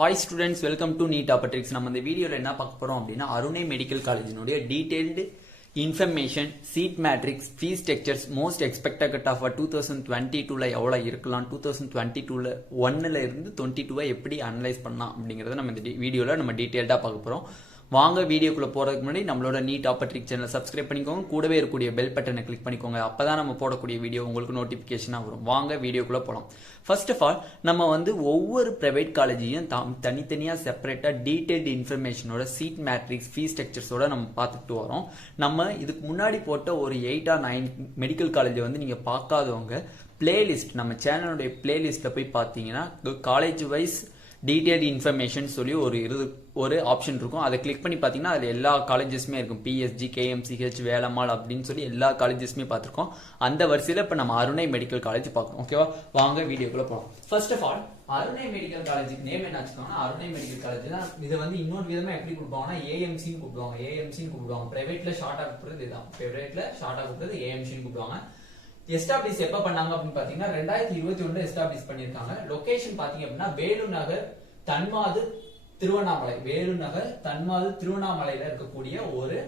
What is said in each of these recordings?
Hi students, welcome to Neet Tricks. நம்ம இந்த வீடியோல என்ன பார்க்க போறோம் அப்படின்னா அருணை மெடிக்கல் காலேஜினுடைய detailed information, seat matrix, fees structures, most expected cut off 2022ல எவ்வளவு இருக்கலாம், 2022ல 1ல இருந்து 22 எப்படி அனலைஸ் பண்ணலாம் அப்படிங்கறத நம்ம இந்த வீடியோல நம்ம டீடைல்டா பார்க்க போறோம். வாங்க வீடியோக்குள்ள போறதுக்கு முன்னாடி நம்மளோட நீட் ட்ரிக்ஸ் சேனலை சப்ஸ்கிரைப் பண்ணிக்கோங்க, கூடவே இருக்கக்கூடிய பெல் பட்டனை கிளிக் பண்ணிக்கோங்க. அப்பதான் நம்ம போடக்கூடிய வீடியோ உங்களுக்கு நோட்டிபிகேஷனா வரும். வாங்க வீடியோக்குள்ள போலாம். ஃபர்ஸ்ட் ஆஃப் ஆல் நம்ம ஒவ்வொரு பிரைவேட் காலேஜையும் தனித்தனியா செப்பரேட்டா டீடைல்டு இன்ஃபர்மேஷனோட சீட் மேட்ரிக்ஸ், ஃபீஸ் ஸ்ட்ரக்சர்ஸோட நம்ம பார்த்துட்டு வரோம். நம்ம இதுக்கு முன்னாடி போட்ட ஒரு 8 or 9 மெடிக்கல் காலேஜ் நீங்க பார்க்காதவங்க பிளேலிஸ்ட், நம்ம சேனலுடைய பிளேலிஸ்ட்ல போய் பார்த்தீங்கன்னா காலேஜ் வைஸ் டீடைல்டு இன்ஃபர்மேஷன் சொல்லி ஒரு ஆப்ஷன் இருக்கும். அதை கிளிக் பண்ணி பார்த்தீங்கன்னா அதில் எல்லா காலேஜஸ்மே இருக்கும். பிஎஸ்ஜி, கேஎம்சிஹெச், வேலம்மாள் அப்படின்னு சொல்லி எல்லா காலேஜஸ்மே பார்த்துருக்கோம். அந்த வரிசையில் இப்போ நம்ம அருணை மெடிக்கல் காலேஜ் பார்க்கணும். ஓகேவா, வாங்க வீடியோக்குள்ள போகலாம். First of all Arunai medical காலேஜுக்கு நேம் என்ன வச்சுக்கோங்கன்னா அருணை மெடிக்கல் காலேஜ் தான். இதை இன்னொரு விதமா எப்படி கூப்பிடுவாங்கன்னா ஏஎம்சின்னு கூப்பிடுவாங்க. பிரைவேட்ல ஷார்ட்டா கூப்பிடுறது இதுதான். பிரைவேட்ல ஷார்ட்டா கூப்பிடுறது ஏஎம்சின்னு கூப்பிடுவாங்க. எஸ்டாப்ளிஷ் எப்ப பண்ணாங்க அப்படின்னு பாத்தீங்கன்னா 2021 எஸ்டாப்ளிஷ் பண்ணிருக்காங்க. லொகேஷன் பாத்தீங்க அப்படின்னா வேலூர் நகர், தன்மாது, திருவண்ணாமலை. வேலூர் நகர், தன்மாது, திருவண்ணாமலையில இருக்கக்கூடிய ஒரு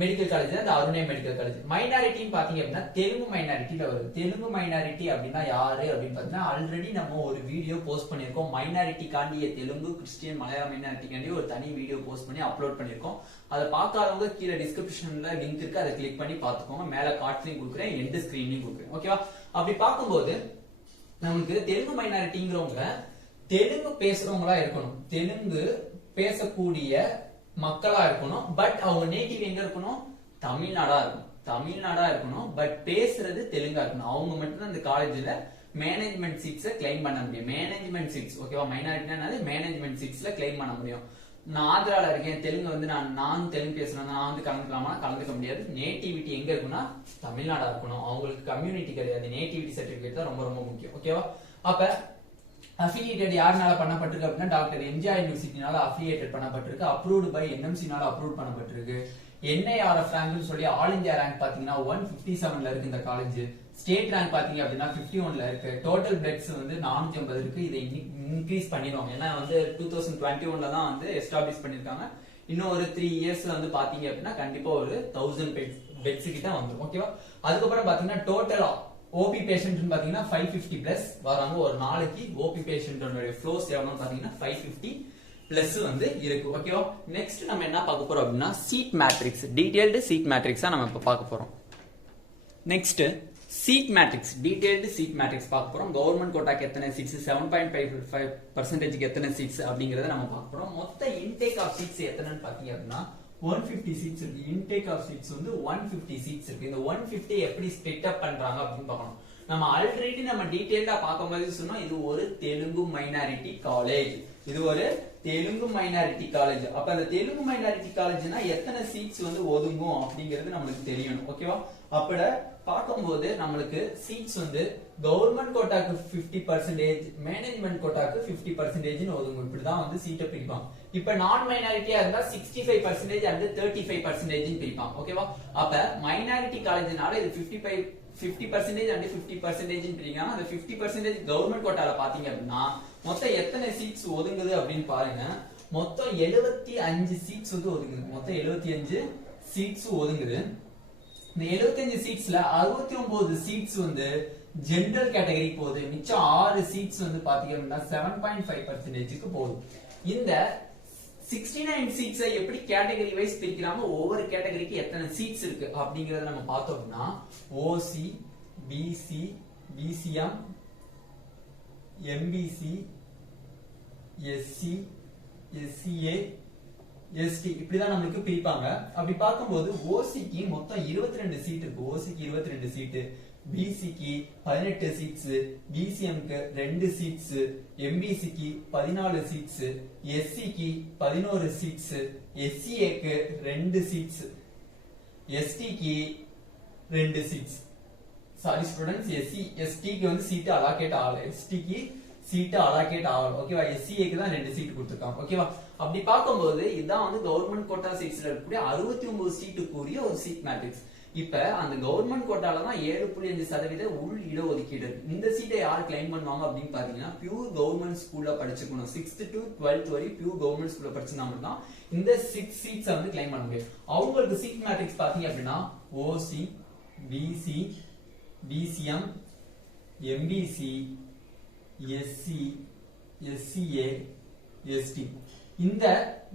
மெடிக்கல் காலேஜ் தான் இந்த அருணை மெடிக்கல் காலேஜ். மைனாரிட்டின்னு பாத்தீங்க அப்படின்னா தெலுங்கு மைனாரிட்டியில வருது. தெலுங்கு மைனாரிட்டி அப்படின்னா யாரு அப்படின்னு பாத்தீங்கன்னா ஆல்ரெடி நம்ம ஒரு வீடியோ போஸ்ட் பண்ணிருக்கோம். மைனாரிட்டி காண்டிய தெலுங்கு, கிறிஸ்டியன், மலையாள மைனாரிட்டி காண்டி ஒரு தனி வீடியோ போஸ்ட் பண்ணி அப்லோட் பண்ணிருக்கோம். அதை பார்க்காதவங்க கீழே டிஸ்கிரிப்ஷன்ல லிங்க் இருக்கு, அதை கிளிக் பண்ணி பாத்துக்கோங்க. மேல கார்ட்லயும் கொடுக்குறேன், எண்ட் ஸ்கிரீன்லயும் கொடுக்குறேன். ஓகேவா, அப்படி பார்க்கும்போது நமக்கு தெலுங்கு மைனாரிட்டிங்கிறவங்க தெலுங்கு பேசுறவங்களா இருக்கணும், தெலுங்கு பேசக்கூடிய மக்களா இருக்கணும். பட் அவங்க நேட்டிவ் எங்க இருக்கணும், தமிழ்நாடா இருக்கணும். பட் பேசுறது தெலுங்கா இருக்கணும். அவங்க மட்டும் தான் இந்த காலேஜ்ல மேனேஜ்மெண்ட் சீட்ஸை கிளைம் பண்ண முடியும். மேனேஜ்மெண்ட் சீட்ஸ், ஓகேவா, மைனாரிட்டினால மேனேஜ்மெண்ட் சீட்ஸ்ல கிளைம் பண்ண முடியும். நான் ஆந்திரால இருக்கேன், தெலுங்கு நான் தெலுங்கு பேசுறேன், நான் கலந்துக்கலாமா, கலந்துக்க முடியாது. நேட்டிவிட்டி எங்க இருக்குன்னா தமிழ்நாடா இருக்கணும். அவங்களுக்கு கம்யூனிட்டி கிடையாது, நேட்டிவிட்டி சர்டிபிகேட் தான் ரொம்ப ரொம்ப முக்கியம். ஓகேவா, அப்ப அஃபிலியேட்டட் யாருனால பண்ணப்பட்டிருக்கு அப்படின்னா டாக்டர் எம்ஜிஆர் யூனிவர்சிட்டினால அஃபிலியேட்டட் பண்ணப்பட்டிருக்கு. அப்ரூவ்டு பை என்எம்சினால அப்ரூவ் பண்ணப்பட்டிருக்கு. என்ஐஆர்எஃப் ரேங்க்னு சொல்லி ஆல் இந்தியா ரேங்க் பாத்தீங்கன்னா 157ல இருக்கு இந்த காலேஜ். ஸ்டேட் ரேங்க் பாத்தீங்க அப்படின்னா 51ல இருக்கு. டோட்டல் பெட்ஸ் 450 இருக்கு. இதை இன்க்ரீஸ் பண்ணிடுவாங்க. ஏன்னா 2021ல தான் எஸ்டாப்ளிஷ் பண்ணிருக்காங்க. இன்னும் ஒரு 3 இயர்ஸ் பாத்தீங்க அப்படின்னா கண்டிப்பா ஒரு 1000 பெட்ஸ் கிட்ட வந்துடும். ஓகேவா, அதுக்கப்புறம் பாத்தீங்கன்னா டோட்டலா ஓபி பேஷண்ட் பாத்தீங்கன்னா 550 பிளஸ் வராங்க. ஒரு நாளைக்கு ஓபி பேஷண்ட் ஃப்ளோஸ் எவ்வளவு பாத்தீங்கன்னா 550 பிளஸ் இருக்கு. ஓகேவா, நெக்ஸ்ட் நம்ம என்ன பார்க்க போறோம் அப்படின்னா சீட் மேட்ரிக்ஸ், டீடைல்டு சீட் மேட்ரிக்ஸா நம்ம இப்ப பார்க்க போறோம். Next seat matrix, detailed seat matrix பார்க்க போறோம். கவர்மெண்ட் கோட்டாக்கு எத்தனை சீட்ஸ், 7.55% எத்தனை சீட்ஸ் அப்படிங்கறத நம்ம பார்க்க போறோம். மொத்த இன்டேக் ஆஃப் சீட்ஸ் எத்தனைன்னு பாத்தீங்க அப்படின்னா 150 சீட்ஸ் இருக்கு. இன்டேக் ஆஃப் சீட்ஸ் 150 சீட்ஸ் இருக்கு. இந்த 150 எப்படி ஸ்ப்ளிட் அப் பண்றாங்க அப்படின்னு பார்க்கணும். நம்ம ஆல்ரெடி நம்ம டீடைலா பார்க்கும்போது சொன்னோம் இது ஒரு தெலுங்கு மைனாரிட்டி காலேஜ். அப்ப அந்த தெலுங்கு மைனாரிட்டி காலேஜ்னா எத்தனை சீட்ஸ் ஒதுங்கும் அப்படிங்கிறது நம்மளுக்கு தெரியணும். ஓகேவா, அப்பட பார்க்கும்போது நம்மளுக்கு சீட்ஸ் கவர்மெண்ட் கோட்டாக்கு 50%, மேனேஜ்மெண்ட் கோட்டாக்கு 50% ஒதுங்கும். இப்படிதான் சீட்டை பிரிப்பாங்க. இப்ப நான் மைனாரிட்டியா இருந்தா 65% and 35% பிரிப்பாங்க. ஓகேவா, அப்ப மைனாரிட்டி காலேஜ்னால இது 50% and 50% பிரிக்கிறாங்க. அந்த 50% கவர்மெண்ட் கோட்டால பாத்தீங்க அப்படின்னா மொத்தம் எத்தனை சீட்ஸ் ஒதுங்குது அப்படின்னு பாருங்க. மொத்தம் 75 சீட்ஸ் ஒதுங்குது. மொத்தம் 75 சீட்ஸ் ஒதுங்குது. இந்த 75 சீட்ஸ்ல 69 சீட்ஸ் ஜெனரல் கேட்டகரி போகுது. மிச்சம் 6 சீட்ஸ் பாத்தீங்க அப்படின்னா 7.5%க்கு போகுது. இந்த 69 சீட்ஸை எப்படி கேட்டகரி வைஸ் பிரிக்கிறாங்க, ஒவ்வொரு கேட்டகரிக்கு எத்தனை சீட்ஸ் இருக்கு அப்படிங்கறத நம்ம பார்த்தோம்னா OC, BC, BCM, MBC, SC, SCA, ST இப்படிதான் நம்மளுக்கு பிரிப்பாங்க. அப்படி பார்க்கும்போது ஓசிக்கு மொத்தம் 22 சீட் இருக்கு. ஓசிக்கு 22 சீட்டு, பிசிக்கு 18 சீட்ஸ், பிசிஎம்க்கு 2 சீட்ஸ், எம்பிசிக்கு 14 சீட்ஸ், எஸ்சிக்கு 11 சீட்ஸ், எஸ்சிஏக்கு 2 சீட்ஸ், எஸ்டிக்கு 2 சீட்ஸ். சாரி ஸ்டூடெண்ட்ஸ், எஸ்சி எஸ்டிக்கு சீட் அலாகேட் ஆகல, எஸ்டிக்கு சீட் அலாகேட் ஆகல. ஓகேவா, எஸ்சிஏக்கு தான் 2 சீட் கொடுத்துருக்காங்க. ஓகேவா, அப்படி பார்க்கும்போது இதான் கவர்மெண்ட் கோட்டா சீட்ஸ்ல இருக்கக்கூடிய 69 சீட்டுக்குரிய ஒரு சீட் மேட்ரிக்ஸ். இப்ப அந்த கவர்மெண்ட் கோட்டால தான் 7.5% உள் இடஒதுக்கீடு. இந்த சீட்டை யார் கிளைம் பண்ணுவாங்க அப்படின்னு பாத்தீங்கன்னா பியூர் கவர்மெண்ட் ஸ்கூல்ல படிச்சுக்கணும். 6th to 12th வரை பியூர் கவர்மெண்ட் ஸ்கூல்ல படிச்சிருந்தா மட்டும் இந்த 6 சீட்ஸ் வந்து கிளைம் பண்ண முடியும். அவங்களுக்கு சீட் மேட்ரிக்ஸ் பாத்தீங்க அப்படின்னா OC, BC, BCM, MBC, SC, SCA, ST இந்த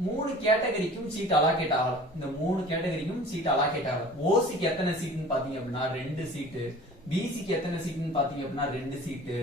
3 கேட்டகரிக்கும் சீட் அலாகேட் ஆகல. இந்த 3 கேட்டகரிக்கும் சீட் அலாகேட் ஆகல. ஓசிக்கு எத்தனை சீட்னு பாத்தீங்க அப்படின்னா 2 சீட்டு, பிசிக்கு எத்தனை சீட்னு பாத்தீங்க அப்படின்னா 2 சீட்டு,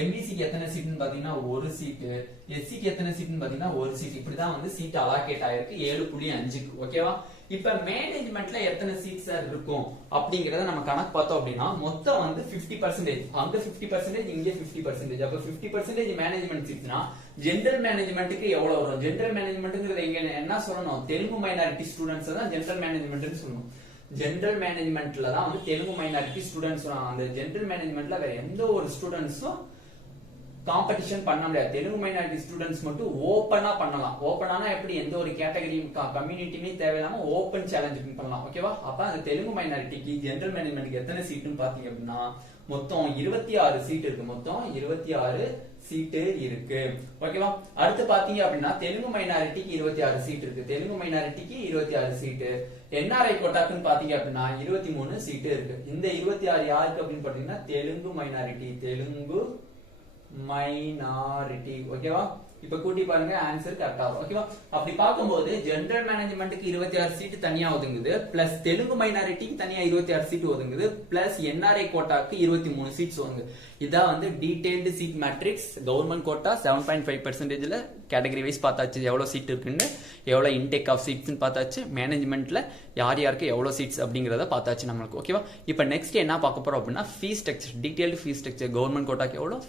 எம்பிசிக்கு எத்தனை சீட்னு பாத்தீங்கன்னா 1 சீட்டு, எஸ்சிக்கு எத்தனை சீட்னு பாத்தீங்கன்னா 1 சீட். இப்படிதான் வந்து சீட் அலாகேட் ஆயிருக்கு 7.5க்கு. ஓகேவா? இப்ப மேனேஜ்மெண்ட்ல எத்தனை சீட்ஸ் இருக்கும் அப்படிங்கறத நம்ம கணக்கு பார்த்தோம் அப்படின்னா மொத்தம் வந்து 50%. அங்க 50%, இங்க 50%. அப்ப 50% மேனேஜ்மெண்ட் சீட்ஸ்னா ஜெனரல் மேனேஜ்மெண்ட்டுக்கு எவ்வளவு வரும்? ஜெனரல் மேனேஜ்மெண்ட்ங்கிறது எங்க என்ன சொல்லணும்? தெலுங்கு மைனாரிட்டி ஸ்டூடெண்ட்ஸ் தான் ஜெனரல் மேனேஜ்மெண்ட்னு சொல்லணும். ஜெனரல் மேனேஜ்மெண்ட்ல தான் வந்து தெலுங்கு மைனாரிட்டி ஸ்டூடெண்ட்ஸ். அந்த ஜெனரல் மேனேஜ்மெண்ட்ல வேற எந்த ஒரு ஸ்டூடெண்ட்ஸும் காம்படிஷன் பண்ண முடியாது. தெலுங்கு மைனாரிட்டி ஸ்டூடெண்ட்ஸ் மட்டும் ஓபனா பண்ணலாம். ஓபனானா எப்படி? எந்த ஒரு கேட்டகரி கம்யூனிட்டியுமே தேவையில்லாம ஓபன் சேலஞ்ச் பண்ணலாம். ஓகேவா? அப்ப அந்த தெலுங்கு மைனாரிட்டிக்கு ஜெனரல் மேனேஜ்மெண்ட்க்கு எத்தனை சீட்டுன்னு பாத்தீங்க அப்படின்னா மொத்தம் 26 சீட் இருக்கு. மொத்தம் 26 சீட்டு இருக்கு. ஓகேவா? அடுத்து பாத்தீங்க அப்படின்னா தெலுங்கு மைனாரிட்டிக்கு 26 சீட் இருக்கு. தெலுங்கு மைனாரிட்டிக்கு 26 சீட்டு. என்ஆர்ஐ கோட்டாக்குன்னு பாத்தீங்க அப்படின்னா 23 சீட்டு இருக்கு. இந்த 26 யாருக்கு அப்படின்னு பாத்தீங்கன்னா தெலுங்கு மைனாரிட்டி. தெலுங்கு மைனாரிட்டி. ஓகேவா? இப்ப கூட்டி பாருங்க, ஆன்சர் கரெக்டா வரும். ஓகேவா? அப்படி பார்க்கும்போது ஜெனரல் மேனேஜ்மெண்ட்டுக்கு 26 சீட் தனியா ஒதுங்குது, பிளஸ் தெலுங்கு மைனாரிட்டிக்கு தனியா 26 சீட் ஒதுங்குது, பிளஸ் என்ஆர்ஐ கோட்டாக்கு 23 சீட்ஸ் ஒதுங்குது. இதான் வந்து detailed seat matrix. Government quota 7.5%ல கேட்டகரி வைஸ் பார்த்தாச்சு எவ்வளவு சீட் இருக்குன்னு, எவ்வளவு இன்டேக் ஆஃப் சீட்ஸ் பார்த்தாச்சு, மேனேஜ்மெண்ட்ல யார் யாருக்கு எவ்வளவு சீட்ஸ் அப்படிங்கறத பார்த்தாச்சு நம்மளுக்கு. ஓகேவா? இப்ப நெக்ஸ்ட் என்ன பார்க்க போறோம் அப்படின்னா fees structure. Detailed fees structure. Government கோட்டாக்கு எவ்வளவு,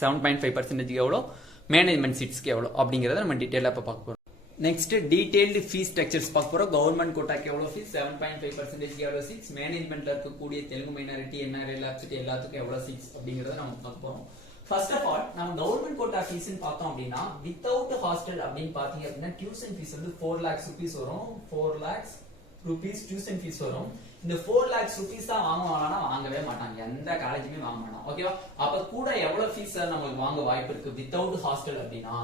7.5% எவ்வளவு, மேனேஜ்மெண்ட் சீட்ஸ்க்கு எவ்வளவு அப்படிங்கறத நம்ம டீடைலா பார்க்க போறோம். நெக்ஸ்ட் டீடைல்டு ஃபீஸ் ஸ்ட்ரக்சர்ஸ் பார்க்க போறோம். கவர்மெண்ட் கோட்டாக்கு எவ்வளவு ஃபீஸ், 7.5% எவ்வளவு சீட்ஸ், மேனேஜ்மெண்ட்ல இருக்கக்கூடிய தெலுங்கு மைனாரிட்டி, என்ஆர்ஐ, லாப்சிட்டி எல்லாத்துக்கும் எவ்வளவு சீட்ஸ் அப்படிங்கறத நம்ம பார்க்க போறோம். ஃபர்ஸ்ட் ஆஃப் ஆல் நம்ம கவர்மெண்ட் கோட்டா ஃபீஸ் பார்த்தோம் அப்படின்னா வித்தவுட் ஹாஸ்டல் அப்படின்னு பாத்தீங்க அப்படின்னா டியூஷன் ஃபீஸ் வந்து 4 lakhs rupees வரும். 4 lakhs rupees டியூஷன் ஃபீஸ் வரும். இந்த 4 lakhs rupees தான் வாங்குவாங்கன்னா வாங்கவே மாட்டாங்க. எந்த காலேஜுமே வாங்க மாட்டாங்க. ஓகேவா? அப்ப கூட எவ்வளவு ஃபீஸ் நமக்கு வாங்க வாய்ப்பு இருக்கு வித்தவுட் ஹாஸ்டல் அப்படின்னா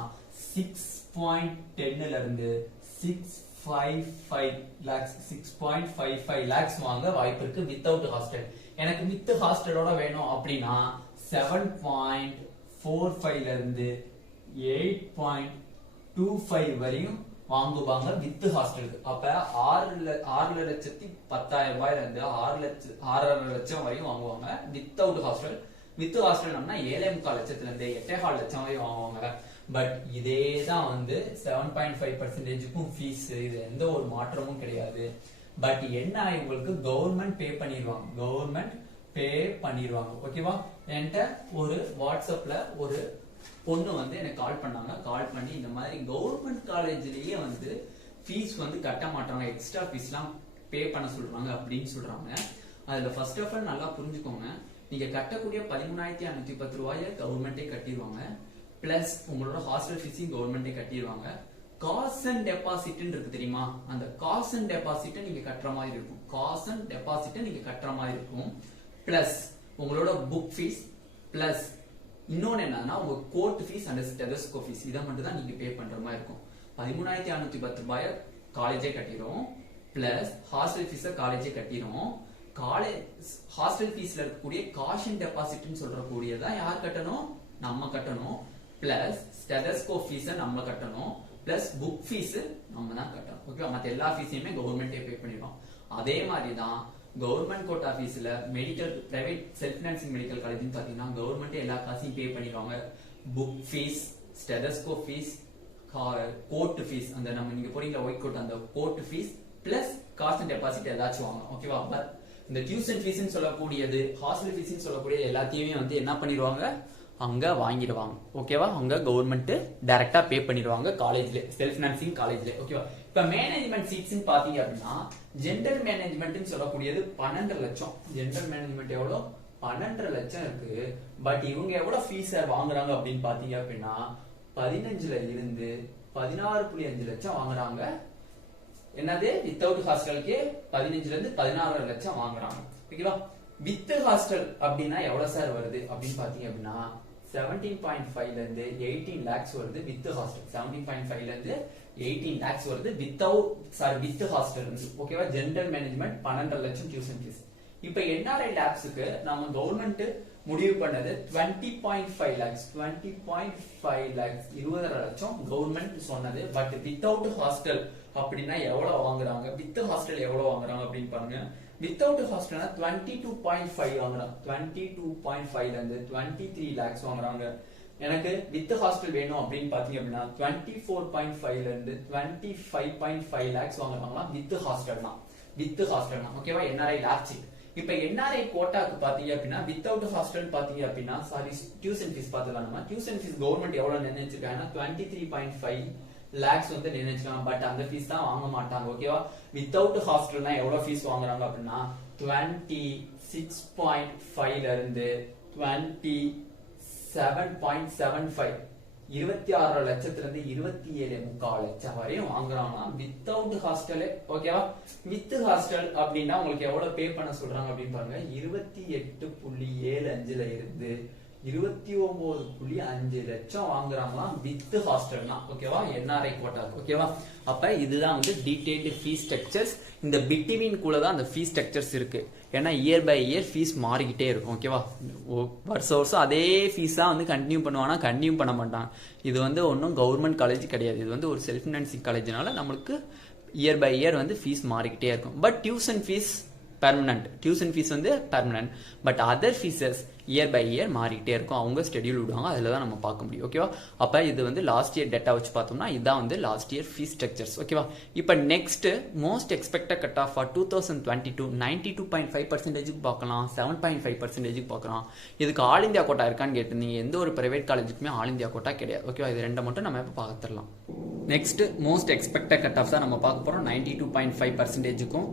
6.10 ல இருந்து 6.55 lakhs 6.55 lakhs வாங்க வாய்ப்பு இருக்கு வித்தவுட் ஹாஸ்டல். எனக்கு வித் ஹாஸ்டலோட வேணும் அப்படின்னா 7.45 ல இருந்து 8.25 வரையும் வாங்குவாங்க வித் ஹாஸ்டலுக்கு. அப்ப 6,10,000 ரூபாயில இருந்து 6,5 லட்சம் வரையும் வாங்குவாங்க வித்தவுட் ஹாஸ்டல். வித் ஹாஸ்டல் 7.25 லட்சத்துல இருந்து 8.25 லட்சம் வரையும் வாங்குவாங்க. பட் இதேதான் வந்து 7.5%க்கும் ஃபீஸ். இது எந்த ஒரு மாற்றமும் கிடையாது. பட் என்ன இவங்களுக்கு கவர்மெண்ட் பே பண்ணிடுவாங்க. கவர்மெண்ட் பே பண்ணிடுவாங்க. ஓகேவா? என்கிட்ட ஒரு வாட்ஸ்அப்ல ஒரு பொண்ணு வந்து எனக்கு கால் பண்ணாங்க. கால் பண்ணி இந்த மாதிரி கவர்மெண்ட் காலேஜ்லயே வந்து ஃபீஸ் வந்து கட்ட மாட்டாங்க, எக்ஸ்ட்ரா ஃபீஸ்லாம் பே பண்ண சொல்றாங்க அப்படின்னு சொல்றாங்க. அதுல ஃபர்ஸ்ட் ஆஃப் ஆல் நல்லா புரிஞ்சுக்கோங்க, நீங்க கட்டக்கூடிய 13,510 ரூபாயை கவர்மெண்டே கட்டிடுவாங்க. பிளஸ் உங்களோட ஹாஸ்டல் ஃபீஸையும் கவர்மெண்டே கட்டிடுவாங்க. காஸ் அண்ட் டெபாசிட் இருக்கு தெரியுமா? அந்த காஸ் அண்ட் டெபாசிட் நீங்க கட்டுற மாதிரி இருக்கும். காஸ் அண்ட் டெபாசிட் நீங்க கட்டுற மாதிரி இருக்கும். பிளஸ் உங்களோட புக் ஃபீஸ், பிளஸ் இன்னொன்னு என்னன்னா உங்க கோர்ட் ஃபீஸ் அண்ட் ஸ்டெதஸ்கோ ஃபீஸ், இதை மட்டும் தான் நீங்க பே பண்ற மாதிரி இருக்கும். 13,510 ரூபாயை காலேஜே கட்டிடும். பிளஸ் ஹாஸ்டல் ஃபீஸ காலேஜே கட்டிடும். ஹாஸ்டல் ஃபீஸ்ல இருக்கக்கூடிய காஷன் டெபாசிட்னு சொல்ற கூடியதான் யார் கட்டணும்? நம்ம கட்டணும். பிளஸ் ஸ்டெதஸ்கோ ஃபீஸ நம்ம கட்டணும். பிளஸ் புக் ஃபீஸ் நம்ம தான் கட்டணும். ஓகே, மற்ற எல்லா ஃபீஸையுமே கவர்மெண்டே பே பண்ணிடும். அதே மாதிரி தான் கவர்மெண்ட் கோட்டா ஃபீஸ்ல medical private self financing medical காலேஜ்னு பாத்தீங்கன்னா கவர்மெண்டே எல்லா காசையும் பே பண்ணிடுவாங்க. Book fees, stethoscope fees, coat fees, அந்த நம்ம நீங்க போறீங்க ஒயிட் கோட் அந்த coat fees plus cost and deposit ஏதாச்சும் வாங்க. ஓகேவா? பட் இந்த டியூஷன் ஃபீஸ்னு சொல்லக்கூடியது, ஹாஸ்டல் ஃபீஸ்னு சொல்லக்கூடிய எல்லாத்தையுமே வந்து என்ன பண்ணிடுவாங்க? அங்க வாங்கிடுவாங்க. ஓகேவா? அங்க கவர்மெண்ட் டைரக்டா பே பண்ணிடுவாங்க காலேஜ்ல, செல்ஃப் பினான்சிங் காலேஜ்ல. ஓகேவா? இப்ப மேனேஜ்மெண்ட் சீட்ஸ் பாத்தீங்க அப்படின்னா ஜெனரல் மேனேஜ்மெண்ட் சொல்லக்கூடியது 12 லட்சம். ஜெனரல் மேனேஜ்மெண்ட் எவ்வளவு? 12 லட்சம் இருக்கு. பட் இவங்க எவ்வளவு ஃபீஸ் வாங்குறாங்க அப்படின்னு பாத்தீங்க அப்படின்னா 15ல இருந்து 16.5 லட்சம் வாங்குறாங்க என்னது வித்தவுட் ஹாஸ்டலுக்கு 15 ல இருந்து 16 லட்சம் வாங்குறாங்க. ஓகேவா? வித் ஹாஸ்டல் அப்படின்னா எவ்வளவு சார் வருது அப்படின்னு பாத்தீங்க அப்படின்னா 17.5 ல இருந்து 18 lakhs வருது வித் ஹாஸ்டல். 17.5 ல இருந்து 18 lakhs வருது வித் ஹாஸ்டல் இருந்து. ஓகேவா? ஜெனரல் மேனேஜ்மெண்ட் 12 லட்சம் டியூஷன் ஃபீஸ். இப்ப என்ஆர்ஐ லேப்ஸ்க்கு நம்ம கவர்மெண்ட் முடிவு பண்ணது 20.5 lakhs 20.5 lakhs 20 லட்சம் கவர்மெண்ட் சொன்னது. பட் வித்தவுட் ஹாஸ்டல் அப்படின்னா எவ்வளவு வாங்குறாங்க, வித் ஹாஸ்டல் எவ்வளவு வாங்குறாங்க அப்படின்னு பாருங்க. வித்தவுட் ஹாஸ்டல்னா 22.5 வாங்குறாங்க. 22.5 ல இருந்து 23 lakhs வாங்குறாங்க. எனக்கு வித் ஹாஸ்டல் வேணும் அப்படின்னு பாத்தீங்க அப்படின்னா 24.5 ல இருந்து 25.5 lakhs வாங்குறாங்களா வித் ஹாஸ்டல்னா. ஓகேவா? NRI labs. இப்ப என்ஆர்ஐ கோட்டாக்கு பாத்தீங்க அப்படின்னா வித்தவுட் ஹாஸ்டல் பாத்தீங்க அப்படின்னா சாரி டியூஷன் ஃபீஸ் பாத்துக்கலாம். நம்ம டியூஷன் ஃபீஸ் கவர்மெண்ட் எவ்வளவு நிர்ணயிச்சிருக்காங்கன்னா 23.5 lakhs வந்து நிர்ணயிச்சிருக்காங்க. பட் அந்த ஃபீஸ் தான் வாங்க மாட்டாங்க. ஓகேவா? வித்தவுட் ஹாஸ்டல்னா எவ்வளவு ஃபீஸ் வாங்குறாங்க அப்படின்னா 26.5 ல இருந்து 27.75 26 லட்சத்துல இருந்து 27.25 லட்சம் வரையும் வாங்குறாங்களாம் வித்தவுட் ஹாஸ்டல். ஓகேவா? வித் ஹாஸ்டல் அப்படின்னா உங்களுக்கு எவ்வளவு பே பண்ண சொல்றாங்க அப்படின்னு பாருங்க. 28.75 ல இருந்து 29.5 லட்சம் வாங்குறாங்களாம் வித் ஹாஸ்டல்னா. ஓகேவா? NRI quota. ஓகேவா? அப்ப இதுதான் வந்து டீடைல்டு ஃபீஸ் ஸ்ட்ரக்சர்ஸ். இந்த பிட்வீன் குள்ள தான் அந்த ஃபீஸ் ஸ்ட்ரக்சர்ஸ் இருக்கு. ஏன்னா இயர் பை இயர் ஃபீஸ் மாறிக்கிட்டே இருக்கும். ஓகேவா? வருஷம் அதே ஃபீஸ் தான் வந்து கண்டினியூ பண்ணுவானா, கண்டினியூ பண்ண மாட்டான். இது வந்து ஒன்றும் கவர்மெண்ட் காலேஜ் கிடையாது. இது வந்து ஒரு செல்ஃப் ஃபினான்சிங் காலேஜ்னால நம்மளுக்கு இயர் பை இயர் வந்து ஃபீஸ் மாறிக்கிட்டே இருக்கும். But tuition fees permanent. Tuition fees வந்து permanent. But other fees year by year மாறிக்கிட்டே இருக்கும். அவங்க ஸ்கெடியூல் விடுவாங்க, அதில் தான் நம்ம பார்க்க முடியும். ஓகேவா? அப்போ இது வந்து லாஸ்ட் இயர் டேட்டா வச்சு பார்த்தோம்னா இதான் வந்து லாஸ்ட் இயர் ஃபீஸ் ஸ்ட்ரக்சர்ஸ். ஓகேவா? இப்போ next most expected cut off for 2022 92.5% பார்க்கலாம், 7.5% பார்க்கலாம். இதுக்கு ஆல் இந்தியா கோட்டா இருக்கான்னு கேட்டிருந்தீங்க. எந்த ஒரு பிரைவேட் காலேஜுக்குமே ஆல் இந்தியா கோட்டா கிடையாது. ஓகேவா? இது ரெண்டை மட்டும் நம்ம இப்போ பார்த்துடலாம். Next most expected cut of தான் நம்ம பார்க்க போகிறோம். 92.5%க்கும்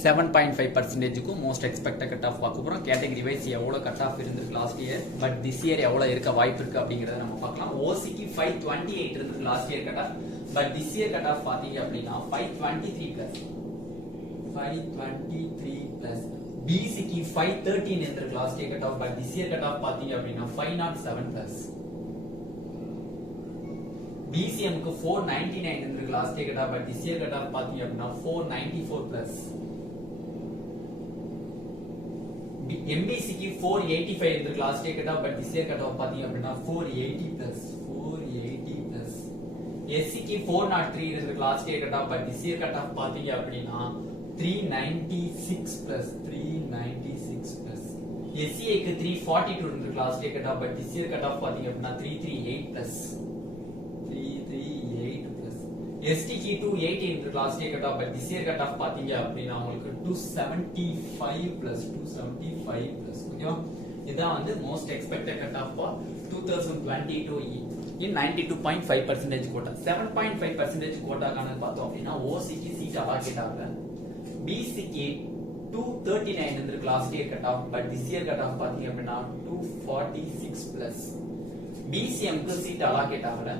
7.5%க்கும் மோஸ்ட் எக்ஸ்பெக்டட் கட் ஆஃப் பார்க்க போறோம். கேட்டகரி வைஸ் எவ்வளவு கட் ஆஃப் இருந்திருக்கு last year, but this year எவ்வளவு இருக்க வாய்ப்பு இருக்கு அப்படிங்கறத நம்ம பார்க்கலாம். ஓசிக்கு 528 இருந்திருக்கு last year cut off. But this year cut off பாத்தீங்க அப்படின்னா 523+. பிசிக்கு 513 இருந்திருக்கு last year cut off. But this year cut off பாத்தீங்க அப்படின்னா 507+. பிசிஎம்க்கு 499 இருந்திருக்கு last year cut off. But this year cut off பாத்தீங்க அப்படின்னா 494+. எம்பிசிக்கு 485 இருந்திருக்கு last year cut off. But this year cut off பாத்தீங்க அப்படின்னா 480+. எஸ்சிக்கு 403 இருந்திருக்கு last year cut off. But this year cut off பாத்தீங்க அப்படின்னா 396+. எஸ்சிஏக்கு 342 இருந்திருக்கு last year cut off. But this year cut off பாத்தீங்க அப்படின்னா 338+. எஸ்டிக்கு 280 இருந்திருக்கு last year cut off. But this year cut off பாத்தீங்க அப்படின்னா உங்களுக்கு 275+. ஓகேவா? இதான் வந்து most expected cut off for 2022 in 92.5% quota. 7.5% கோட்டாக்கான பார்த்தோம் அப்படின்னா ஓசிக்கு சீட் அலாகேட் ஆகல. பிசிக்கு 239 இருந்திருக்கு last year cut off. But this year cut off பாத்தீங்க அப்படின்னா 246+. பிசிஎம்க்கு சீட் அலாகேட் ஆகல.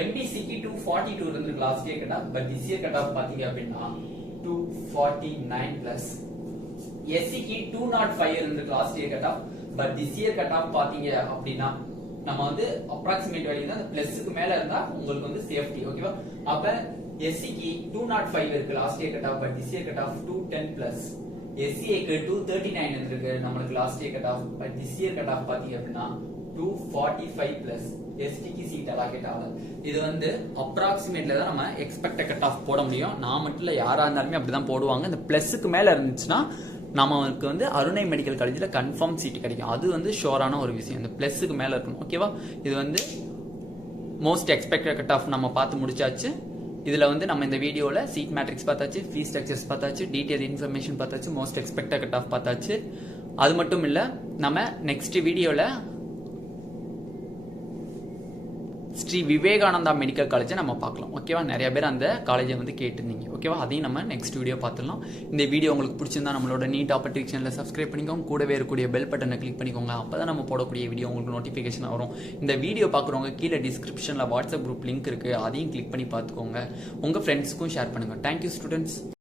எம்பிசிக்கு 242 இருந்திருக்கு last year cut off. But this year cut off பாத்தீங்க அப்படின்னா 249+. எஸ்சிக்கு 205 இருந்திருக்கு last year cut off. But this year cut off பாத்தீங்க அப்படின்னா நம்ம வந்து அப்ராக்சிமேட் வேல்யூ தான் பிளஸ்க்கு மேல இருந்தா உங்களுக்கு வந்து சேஃப்டி. ஓகேவா? அப்ப எஸ்சிக்கு 205 இருக்கு last year cut off. But this year cut of 210+. எஸ்சிஏக்கு 239 இருந்திருக்கு நம்மளுக்கு last year cut off. But this year cut off பாத்தீங்க அப்படின்னா 245+. எஸ்டிக்கு சீட் அலாகேட் ஆகல. இது வந்து அப்ராக்சிமேட்ல தான் நம்ம எக்ஸ்பெக்டட் கட் ஆஃப் போட முடியும். நான் மட்டும் இல்ல, யாரா இருந்தாலுமே அப்படிதான் போடுவாங்க. இந்த பிளஸ்க்கு மேல இருந்துச்சுன்னா நமக்கு வந்து அருணை மெடிக்கல் காலேஜ்ல கன்ஃபார்ம் சீட் கிடைக்கும். அது வந்து ஷோரான ஒரு விஷயம். இந்த பிளஸ்க்கு மேல இருக்கணும். ஓகேவா? இது வந்து மோஸ்ட் எக்ஸ்பெக்டட் கட் ஆஃப் நம்ம பார்த்து முடிச்சாச்சு. இதுல வந்து நம்ம இந்த வீடியோல சீட் மேட்ரிக்ஸ் பார்த்தாச்சு, ஃபீஸ் ஸ்ட்ரக்சர்ஸ் பார்த்தாச்சு, டீடைல் இன்ஃபர்மேஷன் பார்த்தாச்சு, மோஸ்ட் எக்ஸ்பெக்டட் கட் ஆஃப் பார்த்தாச்சு. அது மட்டும் இல்ல, நம்ம நெக்ஸ்ட் வீடியோல ஸ்ரீ விவேகானந்தா மெடிக்கல் காலேஜை நம்ம பார்க்கலாம். ஓகேவா, நிறைய பேர் அந்த காலேஜை வந்து கேட்டிருந்தீங்க. ஓகேவா, அதையும் நம்ம நெக்ஸ்ட் வீடியோ பார்த்துடலாம். இந்த வீடியோ உங்களுக்கு பிடிச்சிருந்தா நம்மளோட நீட் ஆப்பர்டிக் சேனலை சப்ஸ்கிரைப் பண்ணிக்கோங்க. கூடவே இருக்கக்கூடிய பெல் பட்டனை கிளிக் பண்ணிக்கோங்க. அப்பதான் நம்ம போடக்கூடிய வீடியோ உங்களுக்கு நோட்டிஃபிகேஷன் வரும். இந்த வீடியோ பார்க்குறவங்க கீழே டிஸ்கிரிப்ஷனில் வாட்ஸ்அப் குரூப் லிங்க் இருக்கு, அதையும் கிளிக் பண்ணி பார்த்துக்கோங்க. உங்க ஃப்ரெண்ட்ஸுக்கும் ஷேர் பண்ணுங்க. Thank you students.